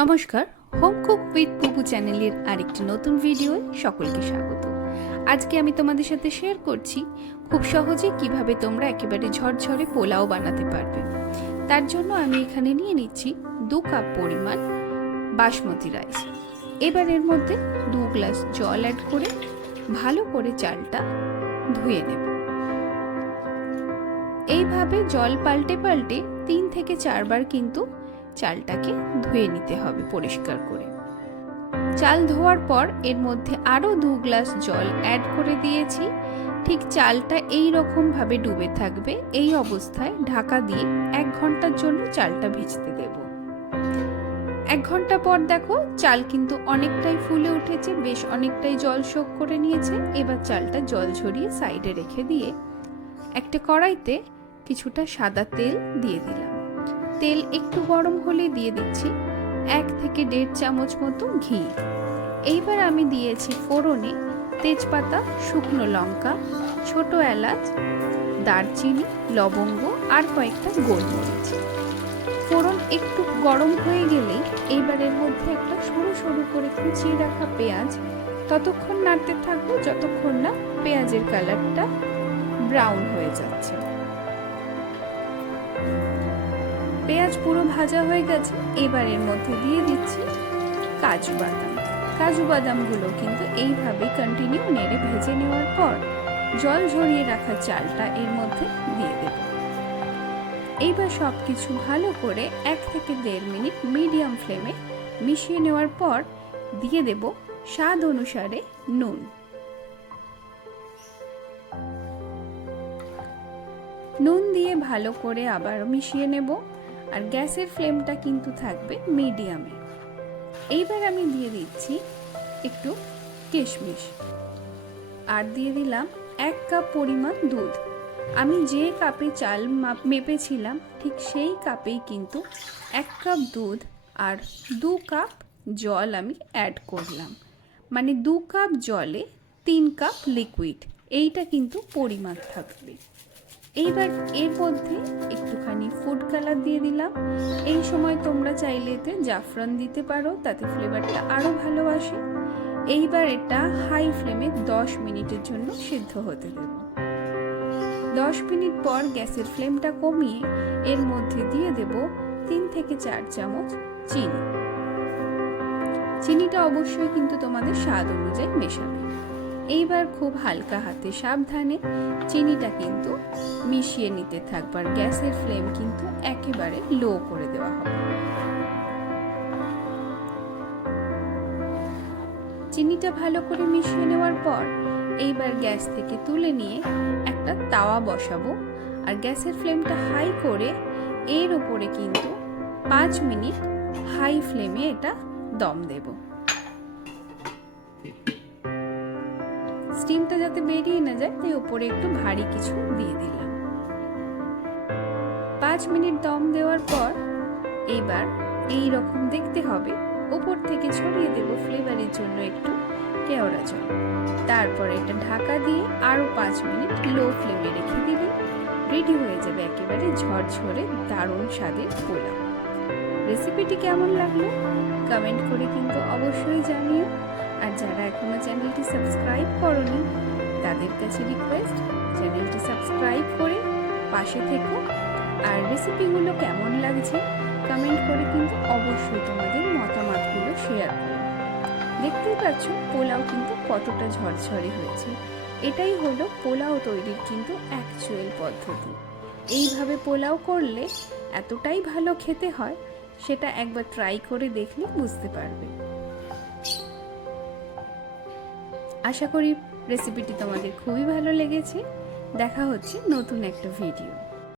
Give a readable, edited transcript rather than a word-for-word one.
নমস্কার, home cook with পুপু চ্যানেলের আরেকটি নতুন ভিডিওয় সকলকে স্বাগত। আজকে আমি তোমাদের সাথে শেয়ার করছি খুব সহজে কিভাবে তোমরা একেবারে ঝরঝরে পোলাও বানাতে পারবে। তার জন্য আমি এখানে নিয়ে নিচ্ছি 2 কাপ পরিমাণ বাসমতি রাইস। এবার এর মধ্যে 2 গ্লাস জল অ্যাড করে ভালো করে চালটা ধুয়ে নেব। এইভাবে জল পাল্টে পাল্টে 3 থেকে 4 বার কিন্তু চালটাকে ধুয়ে নিতে হবে পরিষ্কার করে। চাল ধোয়ার পর এর মধ্যে আরও 2 গ্লাস জল অ্যাড করে দিয়েছি। ঠিক চালটা এই রকম ভাবে ডুবে থাকবে। এই অবস্থায় ঢাকা দিয়ে 1 ঘন্টার জন্য চালটা ভিজতে দেব। 1 ঘন্টা পর দেখো চাল কিন্তু অনেকটাই ফুলে উঠেছে, বেশ অনেকটাই জল শোক করে নিয়েছে। এবার চালটা জল ঝরিয়ে সাইডে রেখে দিয়ে একটা কড়াইতে কিছুটা সাদা তেল দিয়ে দিলাম। তেল একটু গরম হলে দিয়ে দিচ্ছি 1 থেকে 1.5 চামচ মতো ঘি। এইবার আমি দিয়েছি ফোড়নে তেজপাতা, শুকনো লঙ্কা, ছোট এলাচ, দারচিনি, লবঙ্গ আর কয়েকটা গোলমরিচ। ফোড়ন একটু গরম হয়ে গেলেই এইবার এর মধ্যে একটা সরু সরু করে কুচিয়ে রাখা পেঁয়াজ ততক্ষণ নাড়তে থাকবো যতক্ষণ না পেঁয়াজের কালারটা ব্রাউন হয়ে যাচ্ছে। পেঁয়াজ পুরো ভাজা হয়ে গেছে। এবার এর মধ্যে দিয়ে দিচ্ছি কাজু বাদাম। কাজু বাদামগুলো কিন্তু এইভাবে কন্টিনিউ নেড়ে ভেজে নেওয়ার পর জল ঝরিয়ে রাখা চালটা এর মধ্যে দিয়ে দেব। এইবার সব কিছু ভালো করে 1 থেকে 1.5 মিনিট মিডিয়াম ফ্লেমে মিশিয়ে নেওয়ার পর দিয়ে দেব স্বাদ অনুসারে নুন। নুন দিয়ে ভালো করে আবার মিশিয়ে নেব। আর গ্যাসের ফ্লেমটা কিন্তু থাকবে মিডিয়ামে। এইবার আমি দিয়ে দিচ্ছি একটু কিশমিশ আর দিয়ে দিলাম 1 কাপ পরিমাণ দুধ। আমি যে কাপে চাল মেপেছিলাম ঠিক সেই কাপেই কিন্তু 1 কাপ দুধ আর 2 কাপ জল আমি অ্যাড করলাম। মানে 2 কাপ জলে 3 কাপ লিকুইড, এইটা কিন্তু পরিমাণ থাকবে। এইবার এর মধ্যে একটুখানি ফুড কালার দিয়ে দিলাম। এই সময় তোমরা চাইলে এতে জাফরান দিতে পারো, তাতে ফ্লেভারটা আরও ভালো আসে। এইবার এটা হাই ফ্লেমে 10 মিনিটের জন্য সিদ্ধ হতে দেব। 10 মিনিট পর গ্যাসের ফ্লেমটা কমিয়ে এর মধ্যে দিয়ে দেব 3 থেকে 4 চামচ চিনি। চিনিটা অবশ্যই কিন্তু তোমাদের স্বাদ অনুযায়ী মেশাবে। এইবার খুব হালকা হাতে সাবধানে চিনিটা কিন্তু মিশিয়ে নিতে থাকবার। গ্যাসের ফ্লেম কিন্তু একেবারে লো করে দেওয়া হবে। চিনিটা ভালো করে মিশিয়ে নেওয়ার পর এইবার গ্যাস থেকে তুলে নিয়ে একটা তাওয়া বসাবো আর গ্যাসের ফ্লেমটা হাই করে এর উপরে কিন্তু 5 মিনিট হাই ফ্লেমে এটা দম দেব। স্টিমটা যাতে বেরিয়ে না যায় তাই উপরে একটু ভারী কিছু দিয়ে দিলাম। 5 মিনিট দম দেওয়ার পর এইবার এই রকম দেখতে হবে। উপর থেকে ছড়িয়ে দেব ফ্লেভারের জন্য একটু কেওড়া জল। তারপর এটা ঢাকা দিয়ে আরও 5 মিনিট লো ফ্লেমে রেখে দিলে রেডি হয়ে যাবে একেবারে ঝরঝরে দারুণ স্বাদের পোলাও। রেসিপিটি কেমন লাগলো কমেন্ট করে কিন্তু অবশ্যই জানিও। আর যারা এখনো চ্যানেলটি সাবস্ক্রাইব করনি তাদের কাছে রিকোয়েস্ট চ্যানেলটি সাবস্ক্রাইব করে পাশে থেকো। আর রেসিপিগুলো কেমন লাগছে কমেন্ট করে কিন্তু অবশ্যই তোমাদের মতামতগুলো শেয়ার করো। দেখতেই পাচ্ছ পোলাও কিন্তু কতটা ঝরঝরে হয়েছে। এটাই হলো পোলাও তৈরির কিন্তু অ্যাকচুয়াল পদ্ধতি। এইভাবে পোলাও করলে এতটাই ভালো খেতে হয়, সেটা একবার ট্রাই করে দেখলে বুঝতে পারবে। আশা করি রেসিপিটি তোমাদের খুবই ভালো লেগেছে। দেখা হচ্ছে নতুন একটা ভিডিও।